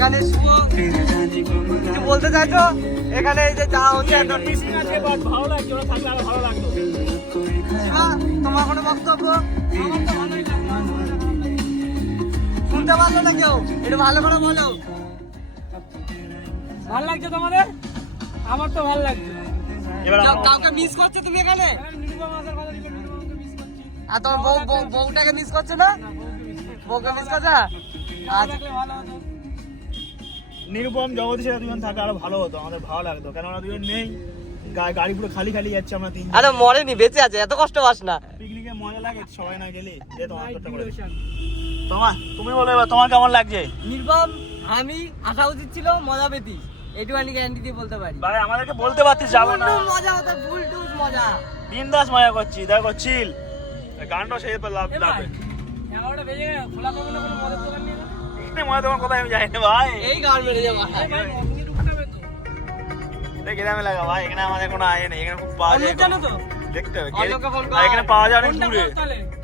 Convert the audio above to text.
এখানে শুভ কিছু বলতে চাইছো? এখানে এই যে যা হচ্ছে ভালো লাগছে, ওরা থাকলে আরো ভালো লাগতো। তোমার কোনো বক্তব্য? শুনতে পারলো না কেউ? একটু ভালো করে বলো। ভালো লাগছে তোমাদের? আমার তো ভালো লাগছে। কাউকে মিস করছো তুমি এখানে? আর তোমার বউটাকে মিস করছো না? বউকে মিস করছো? নিরুপম জগদীশ দুজন থাকলে আরো ভালো হতো, আমাদের ভালো লাগতো। কেন ওরা দুজন নেই, গাড়ি পুরো খালি খালি যাচ্ছে। আমরা তিন আরে মরেনি, বেঁচে আছে, এত কষ্ট পাস না। পিকনিকে মজা লাগে সবাই না গেলে। তোমার তুমি বলো এবার তোমার কেমন লাগছে? নির্বাম আমি আসা উচিত ছিল, মজা পেতি, এইটুখানি গ্যারান্টি দিয়ে বলতে পারি। ভাই আমাদেরকে বলতে পারতিস যাবো না। মজা হতো, ফুল টুস মজা, বিন্দাস মজা করছি। দেখো চিল গানটা সেই লাভ লাগবে। 11টা বেজে গেল, খোলা পাবো না কোনো মদের দোকান নিয়ে? এখানে মজা তোমার কোথায় আমি জানি না ভাই। এই গান মেরে যাবো এটা গ্রামে লাগা ভাই, এখানে আমাদের কোনো আয় নেই। এখানে খুব পাওয়া যায়, জানো তো? দেখতে হবে অন্যকে ফোন কর। এখানে পাওয়া যায় অনেক দূরে।